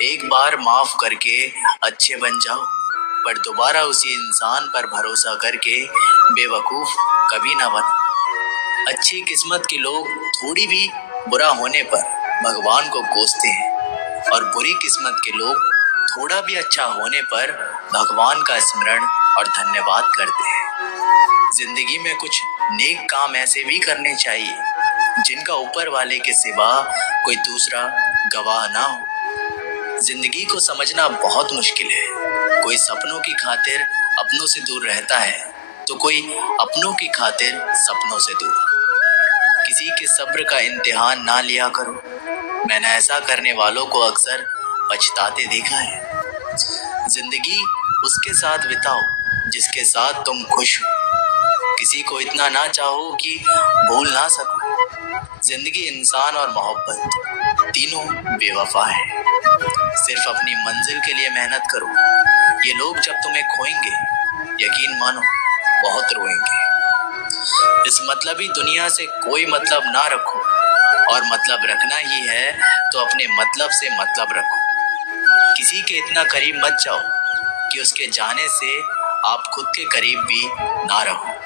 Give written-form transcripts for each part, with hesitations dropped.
एक बार माफ करके अच्छे बन जाओ, पर दोबारा उसी इंसान पर भरोसा करके बेवकूफ कभी ना बनो। अच्छी किस्मत के लोग थोड़ी भी बुरा होने पर भगवान को कोसते हैं और बुरी किस्मत के लोग थोड़ा भी अच्छा होने पर भगवान का स्मरण और धन्यवाद करते हैं। जिंदगी में कुछ नेक काम ऐसे भी करने चाहिए जिनका ऊपर वाले के सिवा कोई दूसरा गवाह ना हो। जिंदगी को समझना बहुत मुश्किल है। कोई सपनों की खातिर अपनों से दूर रहता है तो कोई अपनों की खातिर सपनों से दूर। किसी के सब्र का इम्तिहान ना लिया करो। मैंने ऐसा करने वालों को अक्सर पछताते देखा है। जिंदगी उसके साथ बिताओ जिसके साथ तुम खुश हो। किसी को इतना ना चाहो कि भूल ना सको। जिंदगी, इंसान और मोहब्बत तीनों बेवफा है। सिर्फ अपनी मंजिल के लिए मेहनत करो। ये लोग जब तुम्हें खोएंगे, यकीन मानो बहुत रोएंगे। इस मतलबी दुनिया से कोई मतलब ना रखो, और मतलब रखना ही है तो अपने मतलब से मतलब रखो। किसी के इतना करीब मत जाओ कि उसके जाने से आप खुद के करीब भी ना रहो।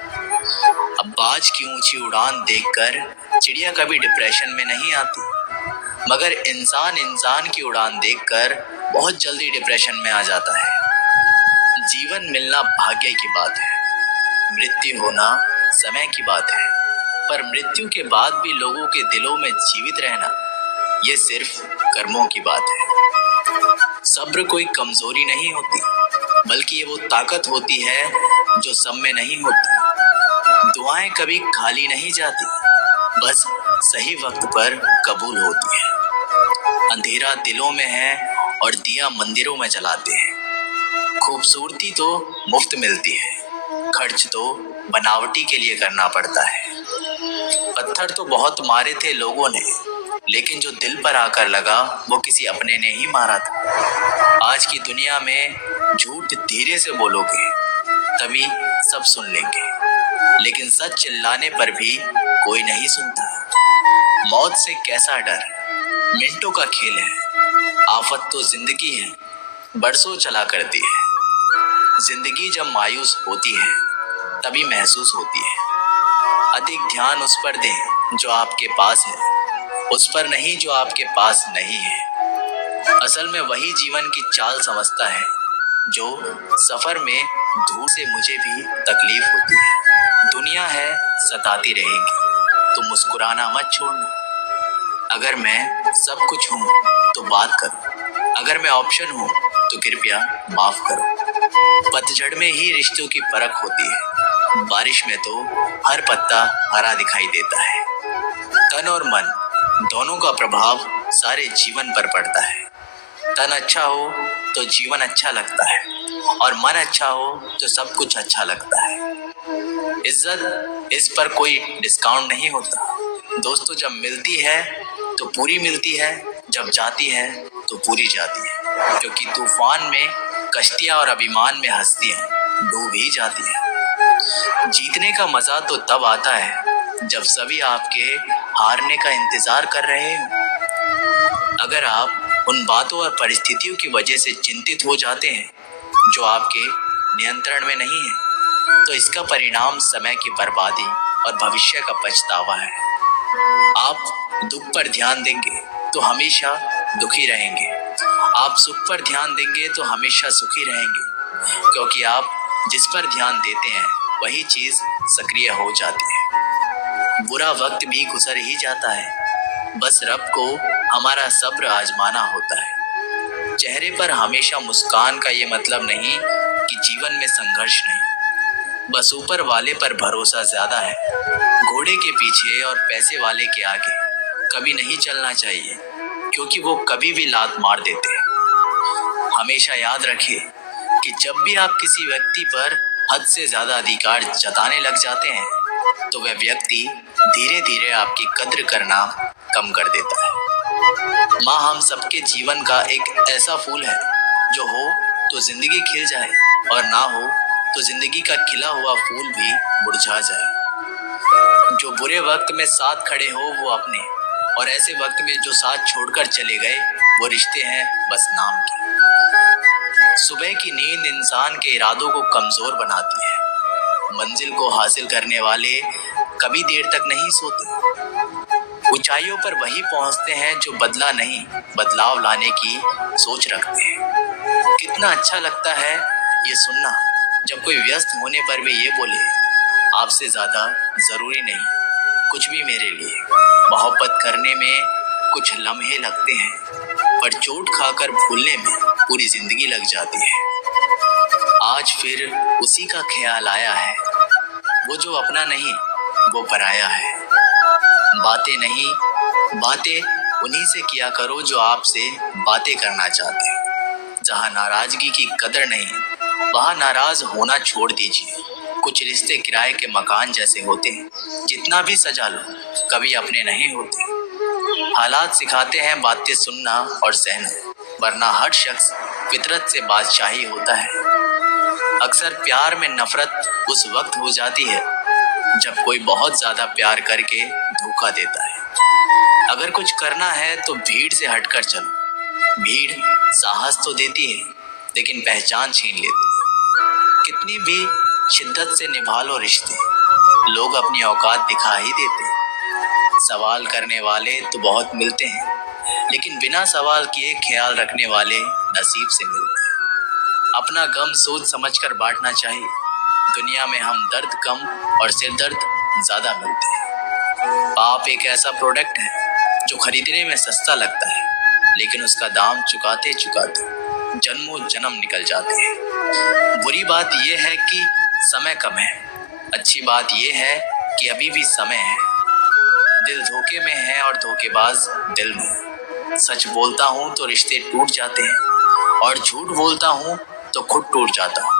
अब बाज की ऊंची उड़ान देखकर चिड़िया कभी डिप्रेशन में नहीं आती, मगर इंसान इंसान की उड़ान देखकर बहुत जल्दी डिप्रेशन में आ जाता है। जीवन मिलना भाग्य की बात है, मृत्यु होना समय की बात है, पर मृत्यु के बाद भी लोगों के दिलों में जीवित रहना, ये सिर्फ कर्मों की बात है। सब्र कोई कमजोरी नहीं होती, बल्कि ये वो ताकत होती है जो सब में नहीं होती। दुआएं कभी खाली नहीं जाती, बस सही वक्त पर कबूल होती है। अंधेरा दिलों में है और दिया मंदिरों में जलाते हैं। खूबसूरती तो मुफ्त मिलती है, खर्च तो बनावटी के लिए करना पड़ता है। पत्थर तो बहुत मारे थे लोगों ने, लेकिन जो दिल पर आकर लगा वो किसी अपने ने ही मारा था। आज की दुनिया में झूठ धीरे से बोलोगे तभी सब सुन लेंगे, लेकिन सच चिल्लाने पर भी कोई नहीं सुनता। मौत से कैसा डर, मिनटों का खेल है। आफत तो जिंदगी है, बरसों चला करती है। जिंदगी जब मायूस होती है तभी महसूस होती है। अधिक ध्यान उस पर दें जो आपके पास है, उस पर नहीं जो आपके पास नहीं है। असल में वही जीवन की चाल समझता है जो सफर में धूल से मुझे भी तकलीफ होती है। दुनिया है सताती रहेगी तो मुस्कुराना मत छोड़ना। अगर मैं सब कुछ हूँ तो बात करो, अगर मैं ऑप्शन हूँ तो कृपया माफ करो। पतझड़ में ही रिश्तों की परख होती है, बारिश में तो हर पत्ता हरा दिखाई देता है। तन और मन दोनों का प्रभाव सारे जीवन पर पड़ता है। तन अच्छा हो तो जीवन अच्छा लगता है, और मन अच्छा हो तो सब कुछ अच्छा लगता है। इज्जत, इस पर कोई डिस्काउंट नहीं होता। दोस्तों जब मिलती है तो पूरी मिलती है, जब जाती है तो पूरी जाती है, क्योंकि तूफान में कश्तियां और अभिमान में हस्तियां डूब ही जाती है। जीतने का मजा तो तब आता है जब सभी आपके हारने का इंतजार कर रहे हो। अगर आप उन बातों और परिस्थितियों की वजह से चिंतित हो जाते हैं जो आपके नियंत्रण में नहीं है, तो इसका परिणाम समय की बर्बादी और भविष्य का पछतावा है। आप दुख पर ध्यान देंगे तो हमेशा दुखी रहेंगे। आप सुख पर ध्यान देंगे तो हमेशा सुखी रहेंगे, क्योंकि आप जिस पर ध्यान देते हैं वही चीज सक्रिय हो जाती है। बुरा वक्त भी गुजर ही जाता है, बस रब को हमारा सब्र आजमाना होता है। चेहरे पर हमेशा मुस्कान का ये मतलब नहीं कि जीवन में संघर्ष नहीं, बस ऊपर वाले पर भरोसा ज्यादा है। घोड़े के पीछे और पैसे वाले के आगे कभी नहीं चलना चाहिए, क्योंकि वो कभी भी लात मार देते हैं। हमेशा याद रखिए कि जब भी आप किसी व्यक्ति पर हद से ज्यादा अधिकार जताने लग जाते हैं, तो वह व्यक्ति धीरे धीरे आपकी कद्र करना कम कर देता है। माँ हम सबके जीवन का एक ऐसा फूल है जो हो तो जिंदगी खिल जाए, और ना हो तो जिंदगी का खिला हुआ फूल भी मुरझा जाए। जो बुरे वक्त में साथ खड़े हो वो अपने, और ऐसे वक्त में जो साथ छोड़कर चले गए वो रिश्ते हैं बस नाम के। सुबह की नींद इंसान के इरादों को कमजोर बनाती है। मंजिल को हासिल करने वाले कभी देर तक नहीं सोते। ऊंचाइयों पर वही पहुंचते हैं जो बदला नहीं, बदलाव लाने की सोच रखते हैं। कितना अच्छा लगता है ये सुनना जब कोई व्यस्त होने पर भी ये बोले, आपसे ज्यादा जरूरी नहीं कुछ भी मेरे लिए। मोहब्बत करने में कुछ लम्हे लगते हैं, पर चोट खाकर भूलने में पूरी जिंदगी लग जाती है। आज फिर उसी का ख्याल आया है, वो जो अपना नहीं वो पराया है। बातें नहीं, बातें उन्हीं से किया करो जो आपसे बातें करना चाहते हैं। जहाँ नाराजगी की कदर नहीं, वहाँ नाराज होना छोड़ दीजिए। कुछ रिश्ते किराए के मकान जैसे होते हैं, जितना भी सजा लो कभी अपने नहीं होते। हालात सिखाते हैं बातें सुनना और सहना, वरना हर शख्स फितरत से बादशाही होता है। अक्सर प्यार में नफरत उस वक्त हो जाती है जब कोई बहुत ज्यादा प्यार करके धोखा देता है। अगर कुछ करना है तो भीड़ से हटकर चलो। भीड़ साहस तो देती है लेकिन पहचान छीन लेती है। कितनी भी शिद्दत से निभा लो रिश्ते, लोग अपनी औकात दिखा ही देते हैं। सवाल करने वाले तो बहुत मिलते हैं, लेकिन बिना सवाल किए ख्याल रखने वाले नसीब से मिलते हैं। अपना गम सोच समझकर बांटना चाहिए। दुनिया में हम दर्द कम और सिर दर्द ज्यादा मिलते हैं। पाप एक ऐसा प्रोडक्ट है जो खरीदने में सस्ता लगता है, लेकिन उसका दाम चुकाते चुकाते जन्मों जन्म निकल जाते हैं। बुरी बात यह है कि समय कम है, अच्छी बात यह है कि अभी भी समय है। दिल धोखे में है और धोखेबाज दिल में। सच बोलता हूँ तो रिश्ते टूट जाते हैं, और झूठ बोलता हूँ तो खुद टूट जाता हूँ।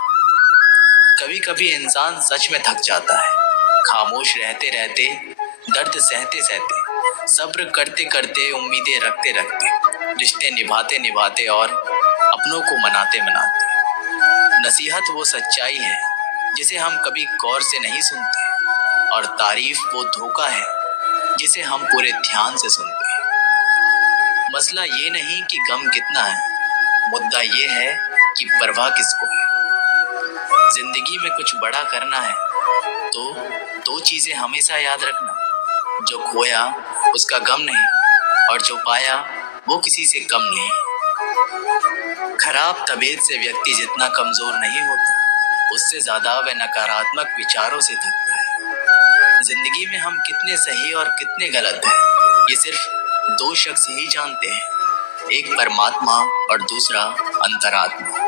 कभी कभी इंसान सच में थक जाता है। खामोश रहते रहते, दर्द सहते सहते, सब्र करते करते, उम्मीदें रखते रखते, रिश्ते निभाते निभाते और अपनों को मनाते मनाते। नसीहत वो सच्चाई है जिसे हम कभी गौर से नहीं सुनते, और तारीफ वो धोखा है जिसे हम पूरे ध्यान से सुनते हैं। मसला ये नहीं कि गम कितना है, मुद्दा ये है कि परवाह किसको है। जिंदगी में कुछ बड़ा करना है तो दो चीजें हमेशा याद रखना, जो खोया उसका गम नहीं, और जो पाया वो किसी से कम नहीं। खराब तबीयत से व्यक्ति जितना कमजोर नहीं होता, उससे ज्यादा वह नकारात्मक विचारों से थकता है। जिंदगी में हम कितने सही और कितने गलत हैं, ये सिर्फ दो शख्स ही जानते हैं, एक परमात्मा और दूसरा अंतरात्मा।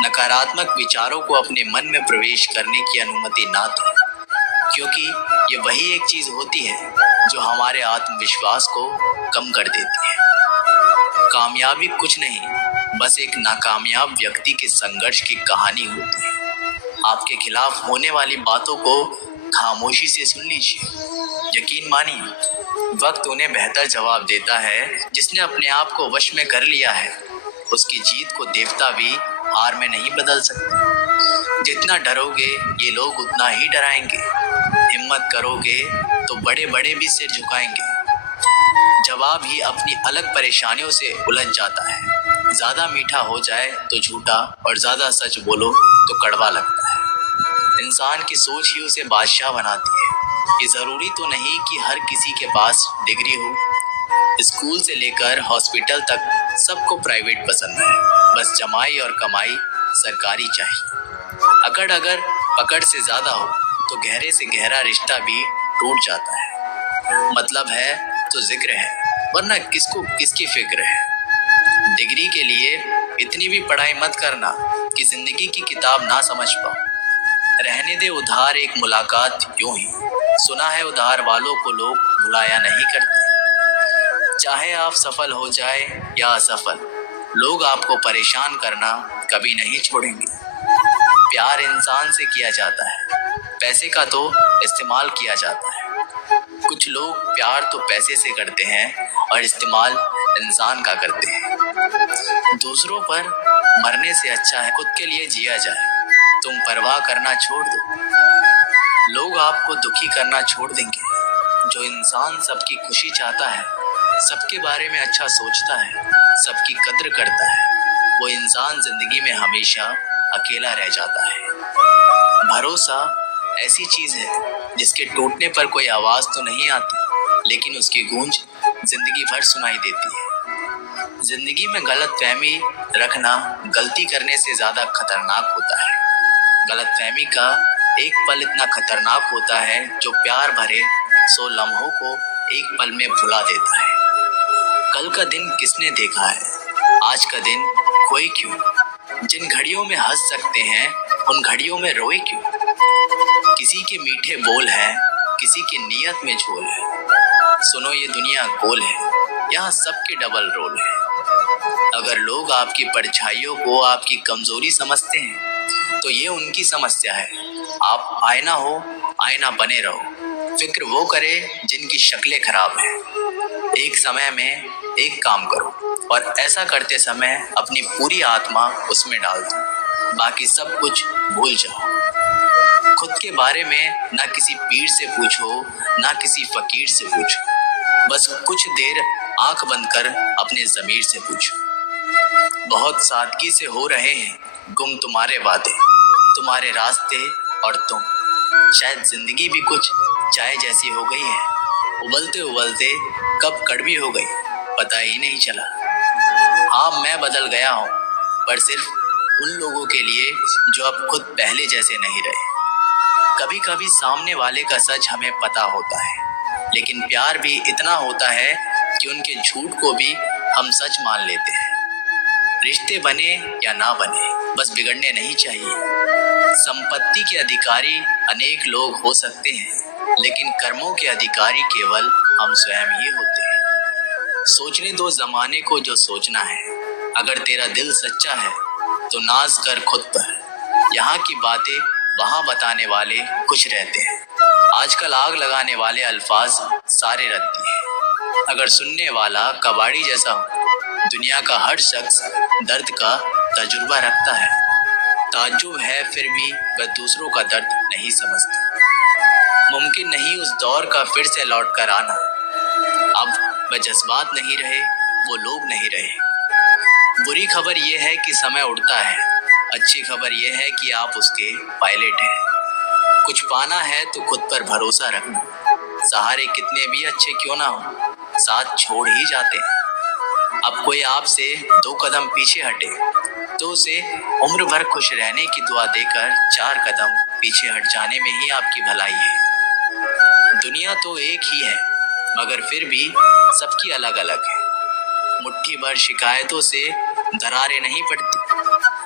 नकारात्मक विचारों को अपने मन में प्रवेश करने की अनुमति ना दो, क्योंकि ये वही एक चीज होती है जो हमारे आत्मविश्वास को कम कर देती है। कामयाबी कुछ नहीं, बस एक नाकामयाब व्यक्ति के संघर्ष की कहानी होती है। आपके खिलाफ होने वाली बातों को खामोशी से सुन लीजिए। यकीन मानिए, वक्त उन्हें बेहतर जवाब देता है जिसने अपने आप को वश में कर लिया है। उसकी जीत को देवता भी हार में नहीं बदल सकते। जितना डरोगे ये लोग उतना ही डराएंगे। हिम्मत करोगे तो बड़े बड़े भी सिर झुकाएंगे। जवाब ही अपनी अलग परेशानियों से उलझ जाता है। ज्यादा मीठा हो जाए तो झूठा, और ज्यादा सच बोलो तो कड़वा लगता है। इंसान की सोच ही उसे बादशाह बनाती है। ये जरूरी तो नहीं कि हर किसी के पास डिग्री हो। स्कूल से लेकर हॉस्पिटल तक सबको प्राइवेट पसंद है, बस जमाई और कमाई सरकारी चाहिए। अगर पकड़ से ज्यादा हो तो गहरे से गहरा रिश्ता भी टूट जाता है। मतलब है तो जिक्र है, वरना किसको किसकी फिक्र है। डिग्री के लिए इतनी भी पढ़ाई मत करना कि जिंदगी की किताब ना समझ पाओ। रहने दे उधार एक मुलाकात यूं ही। सुना है उधार वालों को लोग भुलाया नहीं करते। चाहे आप सफल हो जाए या असफल, लोग आपको परेशान करना कभी नहीं छोड़ेंगे। प्यार इंसान से किया जाता है, पैसे का तो इस्तेमाल किया जाता है। कुछ लोग प्यार तो पैसे से करते हैं और इस्तेमाल इंसान का करते हैं। दूसरों पर मरने से अच्छा है खुद के लिए जिया जाए। तुम परवाह करना छोड़ दो, लोग आपको दुखी करना छोड़ देंगे। जो इंसान सबकी खुशी चाहता है, सबके बारे में अच्छा सोचता है, सबकी कद्र करता है, वो इंसान जिंदगी में हमेशा अकेला रह जाता है। भरोसा ऐसी चीज है जिसके टूटने पर कोई आवाज तो नहीं आती, लेकिन उसकी गूंज जिंदगी भर सुनाई देती है। जिंदगी में गलतफहमी रखना गलती करने से ज्यादा खतरनाक होता है। गलतफहमी का एक पल इतना खतरनाक होता है जो प्यार भरे 100 लम्हों को एक पल में भुला देता है। कल का दिन किसने देखा है, आज का दिन खोए क्यों। जिन घड़ियों में हंस सकते हैं उन घड़ियों में रोए क्यों। किसी के मीठे बोल हैं, किसी की नीयत में झोल है। सुनो ये दुनिया गोल है, यहाँ सबके डबल रोल है। अगर लोग आपकी परछाइयों को आपकी कमजोरी समझते हैं तो ये उनकी समस्या है। आप आईना हो, आईना बने रहो। फिक्र वो करे जिनकी शक्लें खराब हैं। एक समय में एक काम करो और ऐसा करते समय अपनी पूरी आत्मा उसमें डाल दो। बाकी सब कुछ भूल जाओ। खुद के बारे में ना किसी पीर से पूछो, ना किसी फकीर से पूछो। बस कुछ देर आंख बंद कर अपने ज़मीर से पूछो। बहुत सादगी से हो रहे हैं गुम तुम्हारे वादे, तुम्हारे रास्ते और तुम। शायद जिंदगी भी कुछ चाय जैसी हो गई है, उबलते उबलते कब कड़वी हो गई पता ही नहीं चला। हाँ, मैं बदल गया हूँ, पर सिर्फ उन लोगों के लिए जो अब खुद पहले जैसे नहीं रहे। कभी कभी सामने वाले का सच हमें पता होता है, लेकिन प्यार भी इतना होता है कि उनके झूठ को भी हम सच मान लेते हैं। रिश्ते बने या ना बने, बस बिगड़ने नहीं चाहिए। संपत्ति के अधिकारी अनेक लोग हो सकते हैं, लेकिन कर्मों के अधिकारी केवल हम स्वयं ही होते हैं। सोचने दो जमाने को जो सोचना है। अगर तेरा दिल सच्चा है तो नाज कर खुद पर। यहाँ की बातें वहाँ बताने वाले कुछ रहते हैं। आजकल आग लगाने वाले अल्फाज सारे रद्दी हैं। अगर सुनने वाला कबाड़ी जैसा हो, दुनिया का हर शख्स दर्द का तजुर्बा रखता है। ताज्जुब है फिर भी वह दूसरों का दर्द नहीं समझता। मुमकिन नहीं उस दौर का फिर से लौट कर आना। अब वह जज्बात नहीं रहे, वो लोग नहीं रहे। बुरी खबर ये है कि समय उड़ता है, अच्छी खबर ये है कि आप उसके पायलट हैं। कुछ पाना है तो खुद पर भरोसा रखना। सहारे कितने भी अच्छे क्यों ना हो, साथ छोड़ ही जाते हैं। अब कोई आपसे 2 कदम पीछे हटे तो उसे उम्र भर खुश रहने की दुआ देकर 4 कदम पीछे हट जाने में ही आपकी भलाई है। दुनिया तो एक ही है, मगर फिर भी सबकी अलग अलग है। मुट्ठी भर शिकायतों से दरारें नहीं पड़ती।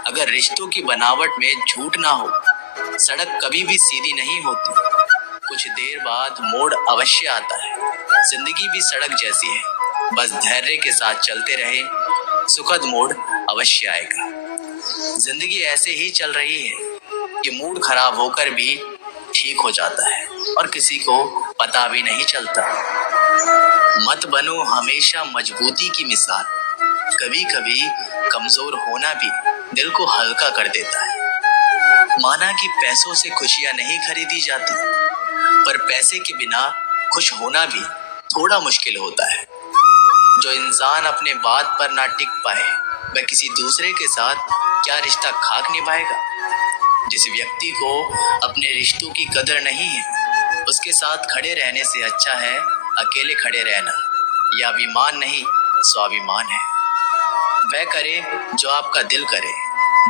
अगर रिश्तों की बनावट में झूठ ना हो, सड़क कभी भी सीधी नहीं होती। कुछ देर बाद मोड़ अवश्य आता है। जिंदगी भी सड़क जैसी है, बस धैर्य के साथ चलते रहे, सुखद मोड़ अवश्य आएगा। जिंदगी ऐसे ही चल रही है कि मूड खराब होकर भी ठीक हो जाता है और किसी को पता भी नहीं चलता। मत बनो हमेशा मजबूती की मिसाल। कभी कभी कमजोर होना भी दिल को हल्का कर देता है। माना कि पैसों से खुशियां नहीं खरीदी जाती, पर पैसे के बिना खुश होना भी थोड़ा मुश्किल होता है। जो इंसान अपने बात पर ना टिक पाए, वह किसी दूसरे के साथ क्या रिश्ता खाक निभाएगा। जिस व्यक्ति को अपने रिश्तों की कदर नहीं है, उसके साथ खड़े रहने से अच्छा है अकेले खड़े रहना। यह अभिमान नहीं, स्वाभिमान है। वह करे जो आपका दिल करे,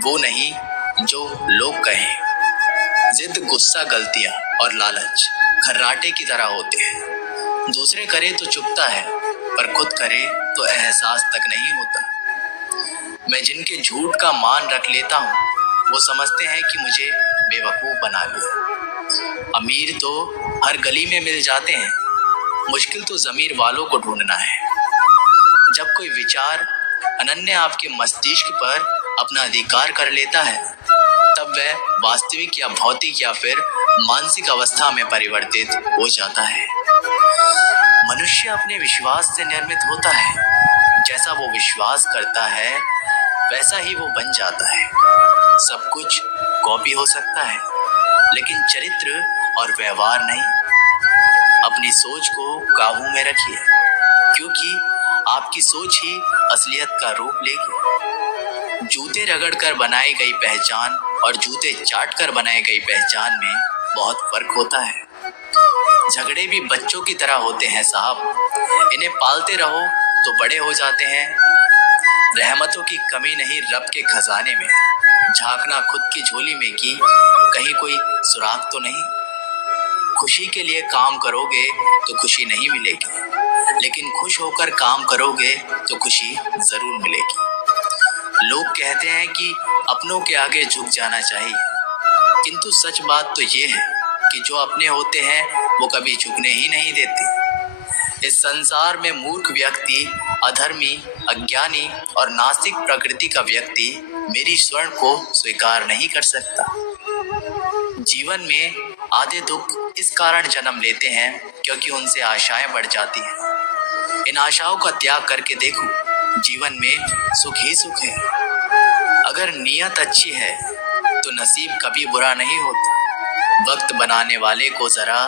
वो नहीं जो लोग कहें। जिद, गुस्सा, गलतियां और लालच खर्राटे की तरह होते हैं। दूसरे करे तो चुभता है, पर खुद करे तो एहसास तक नहीं होता। मैं जिनके झूठ का मान रख लेता हूँ, वो समझते हैं कि मुझे बेवकूफ़ बना लिया। अमीर तो हर गली में मिल जाते हैं, मुश्किल तो ज़मीर वालों को ढूंढना है। जब कोई विचार अनन्य आपके मस्तिष्क पर अपना अधिकार कर लेता है, तब वह वास्तविक या भौतिक या फिर मानसिक अवस्था में परिवर्तित हो जाता है। मनुष्य अपने विश्वास से निर्मित होता है। जैसा वो विश्वास करता है, वैसा ही वो बन जाता है। सब कुछ कॉपी हो सकता है, लेकिन चरित्र और व्यवहार नहीं। अपनी सोच को काबू में रखिए, क्योंकि आपकी सोच ही असलियत का रूप लेगी। जूते रगड़ कर बनाई गई पहचान और जूते चाट कर बनाई गई पहचान में बहुत फर्क होता है। झगड़े भी बच्चों की तरह होते हैं साहब, इन्हें पालते रहो तो बड़े हो जाते हैं। रहमतों की कमी नहीं रब के खजाने में, झांकना खुद की झोली में कि कहीं कोई सुराग तो नहीं। खुशी के लिए काम करोगे तो खुशी नहीं मिलेगी, लेकिन खुश होकर काम करोगे तो खुशी जरूर मिलेगी। लोग कहते हैं कि अपनों के आगे झुक जाना चाहिए, किंतु सच बात तो ये है कि जो अपने होते हैं वो कभी झुकने ही नहीं देते। इस संसार में मूर्ख व्यक्ति, अधर्मी, अज्ञानी और नास्तिक प्रकृति का व्यक्ति मेरी स्वर्ण को स्वीकार नहीं कर सकता। जीवन में आधे दुख इस कारण जन्म लेते हैं क्योंकि उनसे आशाएं बढ़ जाती हैं। इन आशाओं का त्याग करके देखो, जीवन में सुख ही सुख है। अगर नीयत अच्छी है तो नसीब कभी बुरा नहीं होता। वक्त बनाने वाले को जरा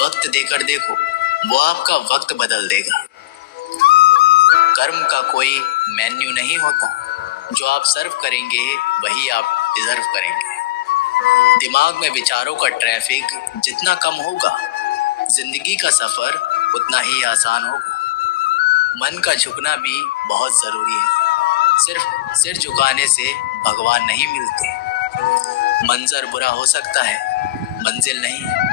वक्त देकर देखो, वो आपका वक्त बदल देगा। कर्म का कोई मेन्यू नहीं होता, जो आप सर्व करेंगे वही आप डिजर्व करेंगे। दिमाग में विचारों का ट्रैफिक जितना कम होगा, जिंदगी का सफर उतना ही आसान होगा। मन का झुकना भी बहुत जरूरी है। सिर्फ सिर झुकाने से भगवान नहीं मिलते। मंजर बुरा हो सकता है, मंजिल नहीं।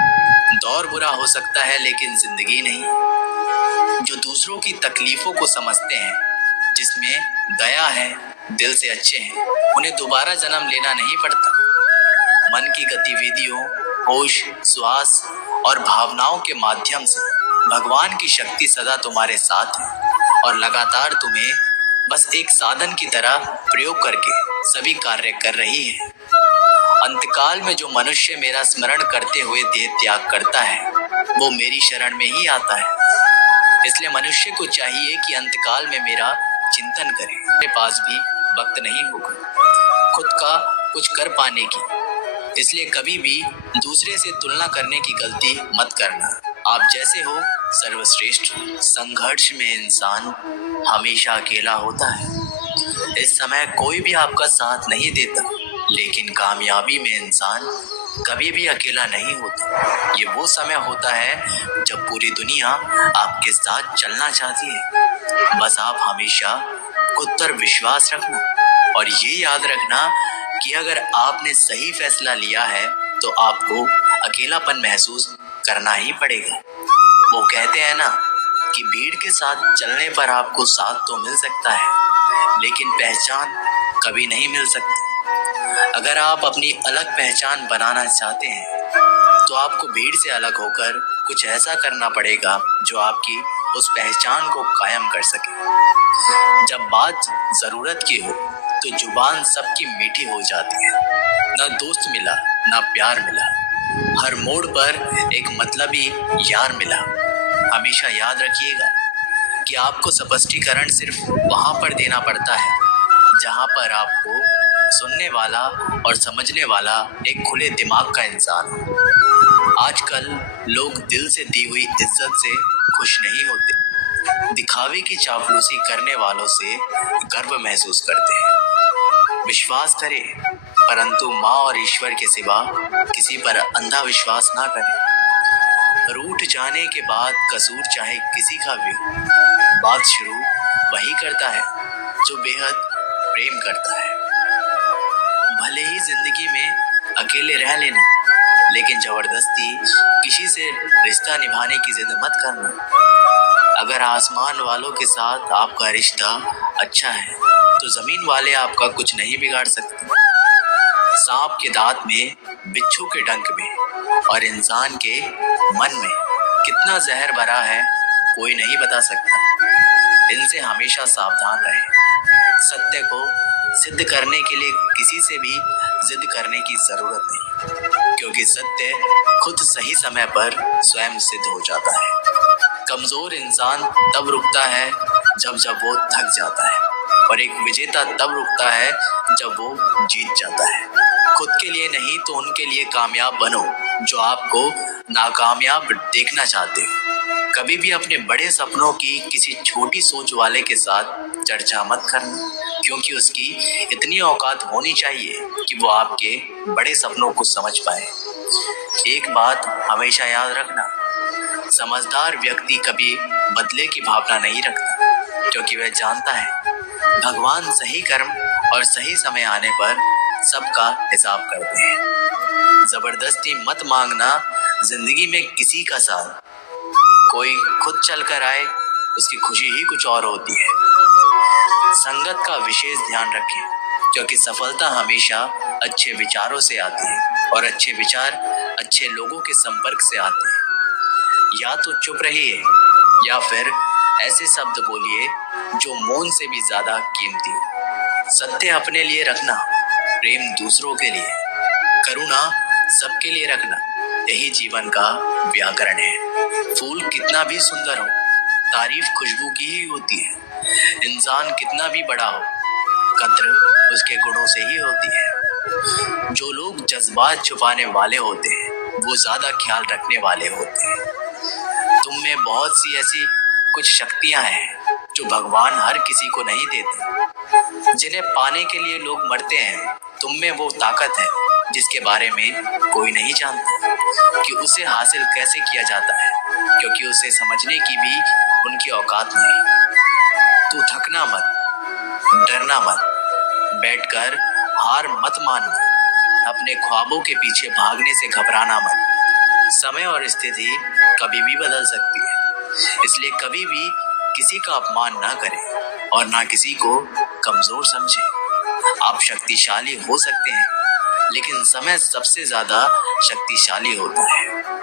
दौर बुरा हो सकता है लेकिन जिंदगी नहीं। जो दूसरों की तकलीफों को समझते हैं, जिसमें दया है, दिल से अच्छे हैं, उन्हें दोबारा जन्म लेना नहीं पड़ता। मन की गतिविधियों, होश, श्वास और भावनाओं के माध्यम से भगवान की शक्ति सदा तुम्हारे साथ है और लगातार तुम्हें बस एक साधन की तरह प्रयोग करके सभी कार्य कर रही है। अंतकाल में जो मनुष्य मेरा स्मरण करते हुए देह त्याग करता है, वो मेरी शरण में ही आता है। इसलिए मनुष्य को चाहिए कि अंतकाल में मेरा चिंतन करे। मेरे पास भी वक्त नहीं होगा खुद का कुछ कर पाने की, इसलिए कभी भी दूसरे से तुलना करने की गलती मत करना। आप जैसे हो सर्वश्रेष्ठ। संघर्ष में इंसान हमेशा अकेला होता है। इस समय कोई भी आपका साथ नहीं देता, लेकिन कामयाबी में इंसान कभी भी अकेला नहीं होता। ये वो समय होता है जब पूरी दुनिया आपके साथ चलना चाहती है। बस आप हमेशा खुद पर विश्वास रखना और ये याद रखना कि अगर आपने सही फैसला लिया है तो आपको अकेलापन महसूस करना ही पड़ेगा। वो कहते हैं ना कि भीड़ के साथ चलने पर आपको साथ तो मिल सकता है, लेकिन पहचान कभी नहीं मिल सकती। अगर आप अपनी अलग पहचान बनाना चाहते हैं तो आपको भीड़ से अलग होकर कुछ ऐसा करना पड़ेगा जो आपकी उस पहचान को कायम कर सके। जब बात जरूरत की हो तो जुबान सबकी मीठी हो जाती है। ना दोस्त मिला, ना प्यार मिला, हर मोड़ पर एक मतलबी यार मिला। हमेशा याद रखिएगा कि आपको स्पष्टीकरण सिर्फ वहां पर देना पड़ता है जहां पर आपको सुनने वाला और समझने वाला एक खुले दिमाग का इंसान हो। आजकल लोग दिल से दी हुई इज्जत से खुश नहीं होते, दिखावे की चापलूसी करने वालों से गर्व महसूस करते हैं। विश्वास करें, परंतु माँ और ईश्वर के सिवा किसी पर अंधा विश्वास ना करें। रूठ जाने के बाद कसूर चाहे किसी का भी हो, बात शुरू वही करता है जो बेहद प्रेम करता है। भले ही जिंदगी में अकेले रह लेना, लेकिन जबरदस्ती किसी से रिश्ता निभाने की जिद मत करना। अगर आसमान वालों के साथ आपका रिश्ता अच्छा है तो जमीन वाले आपका कुछ नहीं बिगाड़ सकते। सांप के दांत में, बिच्छू के डंक में और इंसान के मन में कितना जहर भरा है कोई नहीं बता सकता। इनसे हमेशा सावधान रहें। सत्य को सिद्ध करने के लिए किसी से भी जिद करने की जरूरत नहीं, क्योंकि सत्य खुद सही समय पर स्वयं सिद्ध हो जाता है। कमजोर इंसान तब रुकता है जब वो थक जाता है, और एक विजेता तब रुकता है जब वो जीत जाता है। खुद के लिए नहीं तो उनके लिए कामयाब बनो जो आपको नाकामयाब देखना चाहते हो। कभी भी अपने बड़े सपनों की किसी छोटी सोच वाले के साथ चर्चा मत करना, क्योंकि उसकी इतनी औकात होनी चाहिए कि वो आपके बड़े सपनों को समझ पाए। एक बात हमेशा याद रखना, समझदार व्यक्ति कभी बदले की भावना नहीं रखता, क्योंकि वह जानता है भगवान सही कर्म और सही समय आने पर सबका हिसाब करते हैं। जबरदस्ती मत मांगना जिंदगी में किसी का साथ। कोई खुद चल कर आए, उसकी खुशी ही कुछ और होती है। संगत का विशेष ध्यान रखें, क्योंकि सफलता हमेशा अच्छे विचारों से आती है और अच्छे विचार अच्छे लोगों के संपर्क से आते हैं। या तो चुप रहिए या फिर ऐसे शब्द बोलिए जो मौन से भी ज्यादा कीमती हो। सत्य अपने लिए रखना, प्रेम दूसरों के लिए, करुणा सबके लिए रखना, यही जीवन का व्याकरण है। फूल कितना भी सुंदर हो, तारीफ खुशबू की ही होती है। इंसान कितना भी बड़ा हो, कद्र उसके गुणों से ही होती है। जो लोग जज्बात छुपाने वाले होते हैं, वो ज्यादा ख्याल रखने वाले होते हैं। तुम में बहुत सी ऐसी कुछ शक्तियां हैं जो भगवान हर किसी को नहीं देते, जिन्हें पाने के लिए लोग मरते हैं। तुम में वो ताकत है जिसके बारे में कोई नहीं जानता कि उसे हासिल कैसे किया जाता है, क्योंकि उसे समझने की भी उनकी औकात नहीं। तू थकना मत, डरना मत, बैठकर हार मत मानना, अपने ख्वाबों के पीछे भागने से घबराना मत। समय और स्थिति कभी भी बदल सकती है, इसलिए कभी भी किसी का अपमान ना करें और ना किसी को कमजोर समझें। आप शक्तिशाली हो सकते हैं, लेकिन समय सबसे ज्यादा शक्तिशाली होता है।